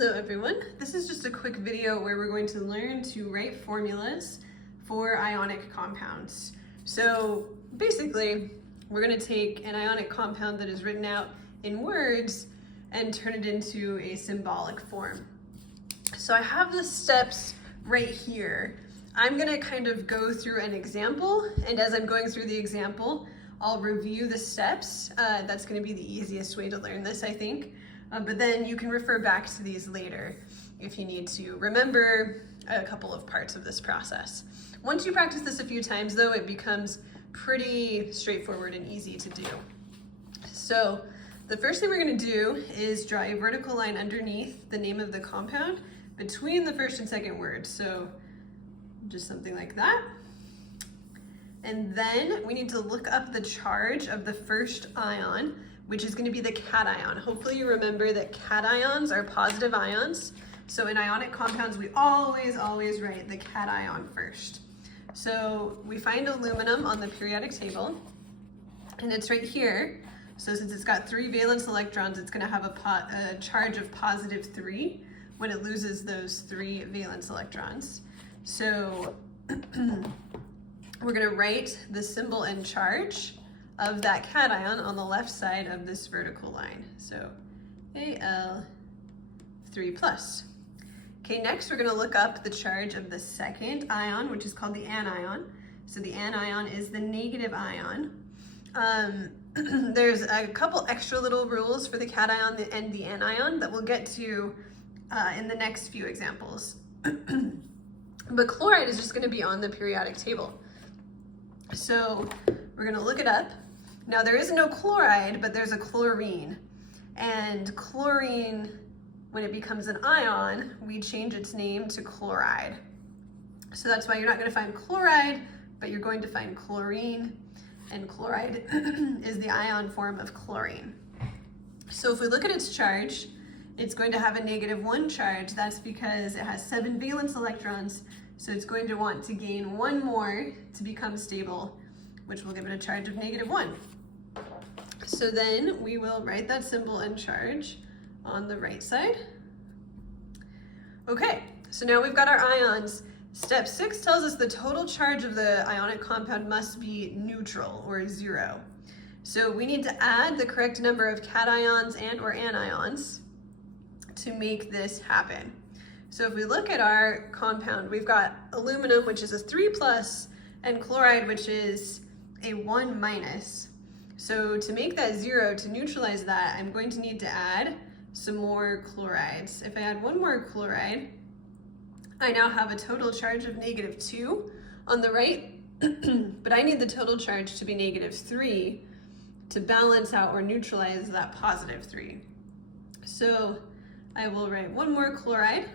Hello everyone, this is just a quick video where we're going to learn to write formulas for ionic compounds. So basically, we're going to take an ionic compound that is written out in words and turn it into a symbolic form. So I have the steps right here. I'm going to kind of go through an example, and as I'm going through the example, I'll review the steps. That's going to be the easiest way to learn this, I think. But then you can refer back to these later if you need to remember a couple of parts of this process. Once you practice this a few times though, it becomes pretty straightforward and easy to do. So the first thing we're going to do is draw a vertical line underneath the name of the compound between the first and second word. So just something like that. And then we need to look up the charge of the first ion, which is going to be the cation. Hopefully you remember that cations are positive ions. So in ionic compounds, we always write the cation first. So we find aluminum on the periodic table, and it's right here. So since it's got 3 valence electrons, it's going to have a charge of +3 when it loses those 3 valence electrons. So we're going to write the symbol and charge of that cation on the left side of this vertical line. So Al3+. Okay, next we're going to look up the charge of the second ion, which is called the anion. So the anion is the negative ion. There's a couple extra little rules for the cation and the anion that we'll get to in the next few examples. But chloride is just going to be on the periodic table. So we're going to look it up. Now there is no chloride, but there's a chlorine. And chlorine, when it becomes an ion, we change its name to chloride. So that's why you're not going to find chloride, but you're going to find chlorine. And chloride is the ion form of chlorine. So if we look at its charge, it's going to have a -1 charge. That's because it has 7 valence electrons. So it's going to want to gain 1 more to become stable, which will give it a charge of -1. So then we will write that symbol and charge on the right side. Okay, so now we've got our ions. Step 6 tells us the total charge of the ionic compound must be neutral or 0. So we need to add the correct number of cations and or anions to make this happen. So if we look at our compound, we've got aluminum, which is a 3+, and chloride, which is a 1-. So to make that 0, to neutralize that, I'm going to need to add some more chlorides. If I add 1 more chloride, I now have a total charge of -2 on the right, but I need the total charge to be -3 to balance out or neutralize that +3. So I will write 1 more chloride.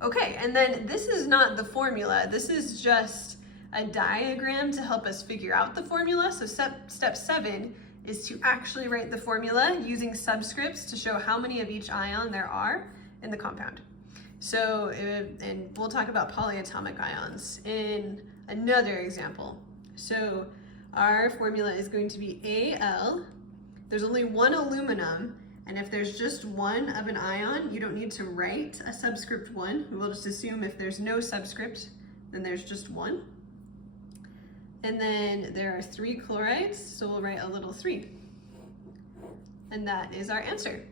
Okay, and then this is not the formula. This is just a diagram to help us figure out the formula. So step 7 is to actually write the formula using subscripts to show how many of each ion there are in the compound. So, and we'll talk about polyatomic ions in another example. So our formula is going to be Al. There's only 1 aluminum, and if there's just 1 of an ion, you don't need to write a subscript 1. We will just assume if there's no subscript, then there's just 1. And then there are 3 chlorides, so we'll write a little 3. And that is our answer.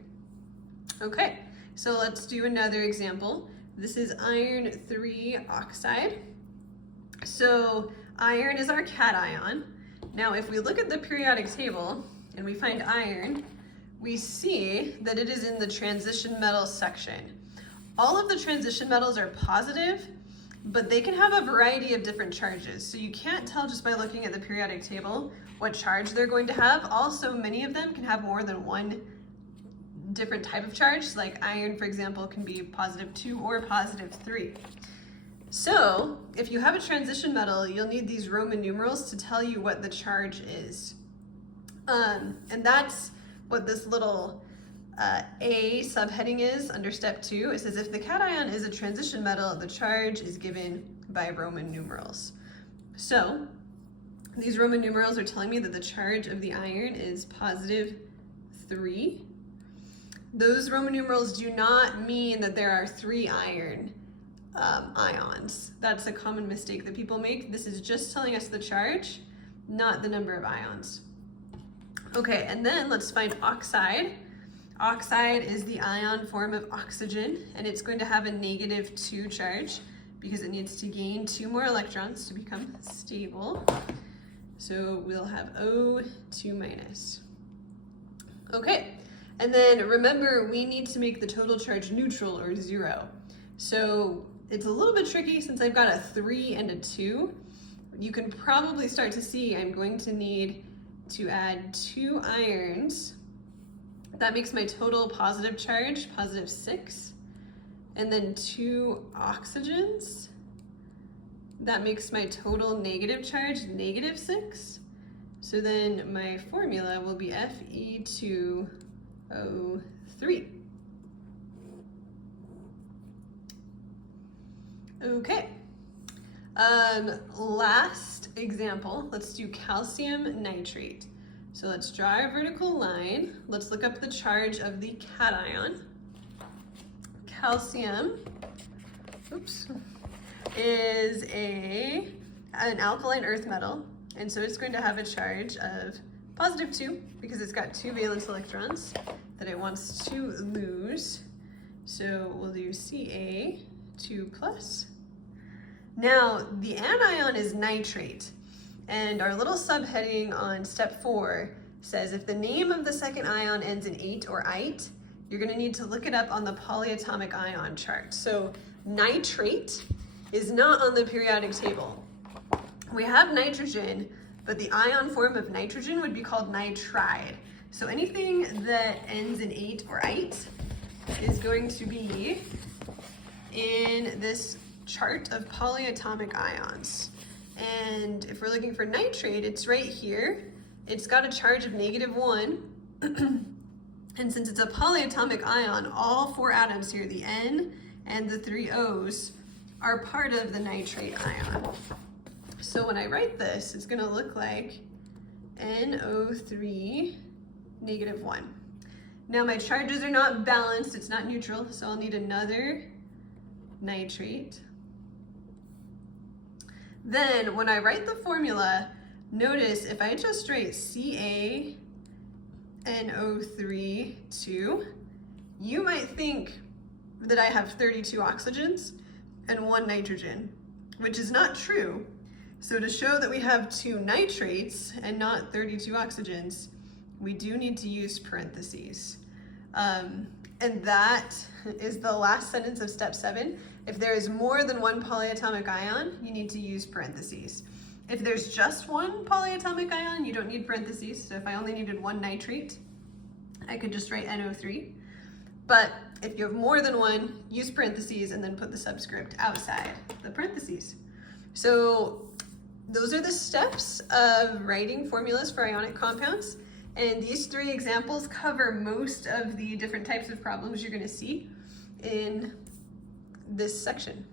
Okay, so let's do another example. This is iron 3 oxide. So iron is our cation. Now if we look at the periodic table and we find iron, we see that it is in the transition metals section. All of the transition metals are positive, but they can have a variety of different charges. So you can't tell just by looking at the periodic table what charge they're going to have. Also, many of them can have more than 1 different type of charge. Like iron, for example, can be +2 or +3. So if you have a transition metal, you'll need these Roman numerals to tell you what the charge is. And that's what this little A subheading is under step 2. It says if the cation is a transition metal, the charge is given by Roman numerals. So these Roman numerals are telling me that the charge of the iron is +3. those Roman numerals do not mean that there are 3 iron ions. That's a common mistake that people make. This is just telling us the charge, not the number of ions. Okay, and then let's find oxide. Oxide is the ion form of oxygen, and it's going to have a -2 charge because it needs to gain 2 more electrons to become stable. So we'll have O2 minus. Okay, and then remember, we need to make the total charge neutral or 0. So it's a little bit tricky since I've got a 3 and a 2. You can probably start to see I'm going to need to add 2 irons. That makes my total positive charge +6. And then 2 oxygens. That makes my total negative charge -6. So then my formula will be Fe2O3. Okay. Last example, let's do calcium nitrate. So let's draw a vertical line. Let's look up the charge of the cation. Calcium, is an alkaline earth metal, and so it's going to have a charge of +2 because it's got 2 valence electrons that it wants to lose. So we'll do Ca2+. Now the anion is nitrate, and our little subheading on step 4 says if the name of the second ion ends in ate or ite, you're going to need to look it up on the polyatomic ion chart. So nitrate is not on the periodic table. We have nitrogen, but the ion form of nitrogen would be called nitride. So anything that ends in ate or ite is going to be in this chart of polyatomic ions. And if we're looking for nitrate, it's right here. It's got a charge of -1. And since it's a polyatomic ion, all 4 atoms here, the N and the 3 O's, are part of the nitrate ion. So when I write this, it's going to look like NO3 -1. Now my charges are not balanced, it's not neutral, so I'll need another nitrate. Then when I write the formula, notice if I just write CaNO3 2, you might think that I have 32 oxygens and 1 nitrogen, which is not true. So to show that we have 2 nitrates and not 32 oxygens, we do need to use parentheses. And that is the last sentence of step 7. If there is more than 1 polyatomic ion, you need to use parentheses. If there's just 1 polyatomic ion, you don't need parentheses. So if I only needed 1 nitrate, I could just write NO3. But if you have more than 1, use parentheses and then put the subscript outside the parentheses. So those are the steps of writing formulas for ionic compounds. And these 3 examples cover most of the different types of problems you're going to see in this section.